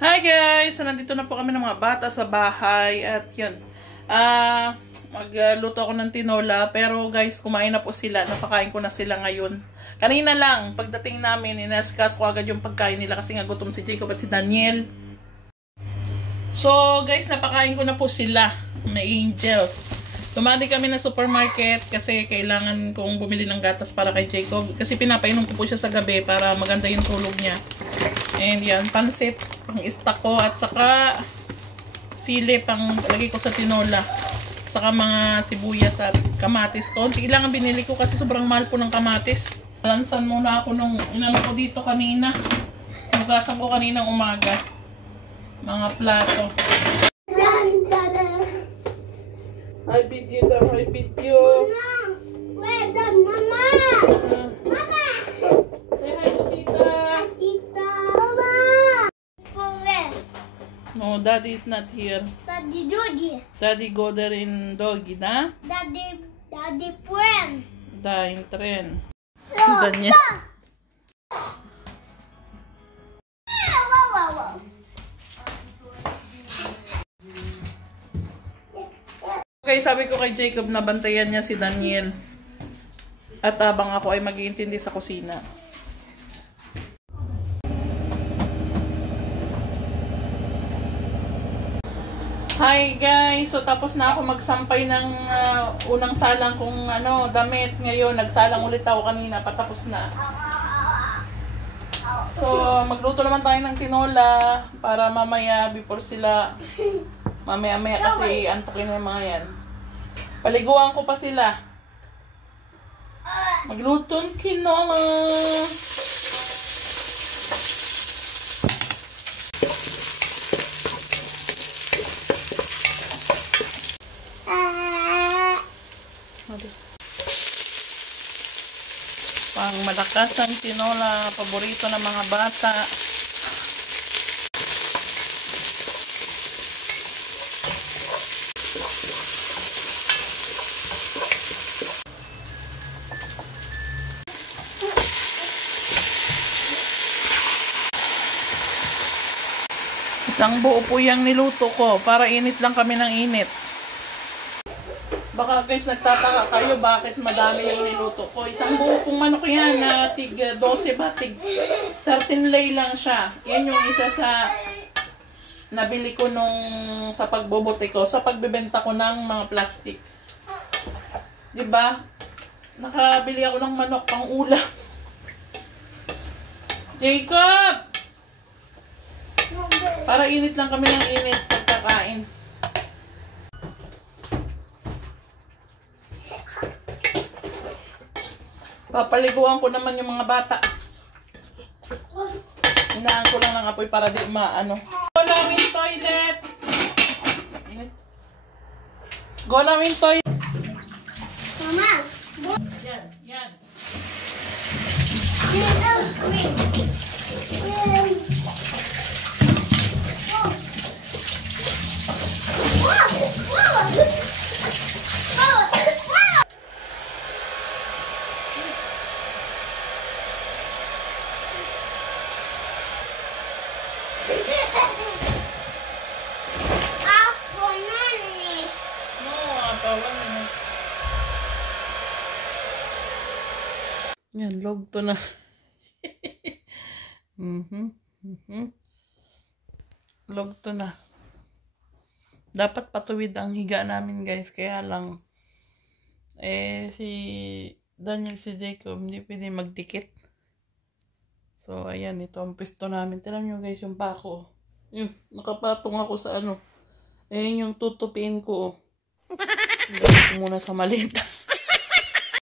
Hi guys! So nandito na po kami ng mga bata sa bahay at yun. Magluto ako ng tinola pero guys, kumain na po sila. Napakain ko na sila ngayon. Kanina lang, pagdating namin, inaskas ko agad yung pagkain nila kasi nga gutom si Jacob at si Daniel. So guys, napakain ko na po sila. May angels. Tumadi kami na supermarket kasi kailangan kong bumili ng gatas para kay Jacob. Kasi pinapainom ko po siya sa gabi para maganda yung tulog niya. And yan, pansit, pang stock ko. At saka sili, pang lagay ko sa tinola. Saka mga sibuyas at kamatis. Kaunti lang ang binili ko kasi sobrang mahal po ng kamatis. Lansan muna ako nung inano ko dito kanina. Hugasan ko kaninang umaga. Mga plato. Hi video daw, hi video. Where's the mama? Mama! Say hi to tita. Tita! Mama! Where? No, daddy is not here. Daddy Doggy. Daddy go there in doggy, na? Daddy friend. Da, in tren. Oh, Daniel. Wow. Okay, sabi ko kay Jacob na bantayan niya si Daniel. At habang ako ay mag-iintindi sa kusina. Hi guys! So tapos na ako magsampay ng unang salang kong damit. Ngayon, nagsalang ulit ako kanina. Patapos na. So, magluto naman tayo ng tinola para mamaya before sila mamaya kasi antokin na yung mga yan. Paliguan ko pa sila. Magluto ng tinola. Pang malakas ang tinola, paborito ng mga bata. Isang buo po yung niluto ko para init lang kami ng init. Baka guys nagtataka kayo bakit madami yung niluto ko. Isang buo pong manok yan na tig 12 ba? Tig 13 lay lang siya. Yan yung isa sa nabili ko nung sa pagbobote ko. Sa pagbebenta ko ng mga plastic. Diba? Nakabili ako ng manok pang ulam. Jacob! Para init lang kami ng init pagkakain. Papaliguan ko naman yung mga bata. Hinaan ko lang ng apoy para di maano. Go namin toilet! Go namin toilet! Mama! Yan. Yan, log to na. Log to na. Dapat patuwid ang higa namin guys. Kaya lang, si Daniel, si Jacob, hindi pwede magdikit. So, ayan, ito ang pisto namin. Tignan nyo guys, yung pako. Yung, nakapatong ako sa Ayan yung tutupiin ko. Gawin ko muna sa malita.